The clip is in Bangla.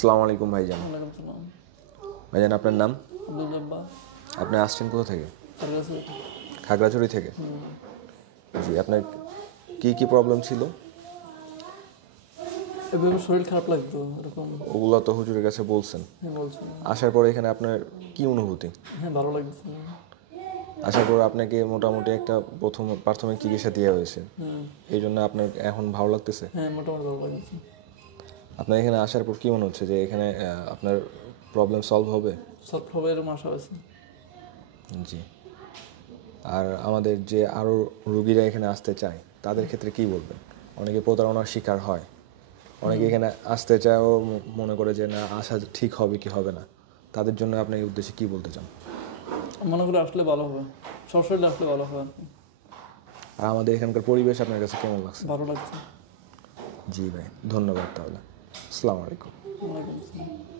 আসসালামু আলাইকুম ভাইজান। ওয়ালাইকুম সালাম। ভাইজান আপনার নাম? আব্দুল জব্বার। আপনি আসছেন কোথা থেকে? খাগড়াছড়ি। খাগড়াছড়ি থেকে? জি, আপনার কি প্রবলেম ছিল? এভাবে শরীর খারাপ লাগতো এরকম। ওগুলো তো হুজুরের কাছে বলছেন। হ্যাঁ বলছি। আসার পরে এখানে আপনার কি অনুভূতি? হ্যাঁ ভালো লাগছে। আসার পর আপনাকে মোটামুটি একটা প্রাথমিক চিকিৎসা দেওয়া হয়েছে, এই জন্য আপনার এখন ভালো লাগতেছে? হ্যাঁ মোটামুটি ভালো লাগছে। আপনার এখানে আসার পর কি মনে হচ্ছে যে এখানে আপনার প্রবলেম সলভ হবে? সলভ হবে এরকম আশা আছে। জি। আর আমাদের যে আরও রুগীরা এখানে আসতে চায় তাদের ক্ষেত্রে কি বলবেন? অনেকে প্রতারণার শিকার হয়, অনেকে এখানে আসতে চায় ও মনে করে যে না আসা ঠিক হবে কি হবে না, তাদের জন্য আপনি এই উদ্দেশ্যে কি বলতে চান? মনে করি আসলে ভালো হবে, সরাসরি আসলে ভালো হবে আর কি। আর আমাদের এখানকার পরিবেশ আপনার কাছে কেমন লাগছে? ভালো লাগছে। জি ভাই, ধন্যবাদ তাহলে। আসসালামু আলাইকুম। ওয়ালাইকুম আসসালাম।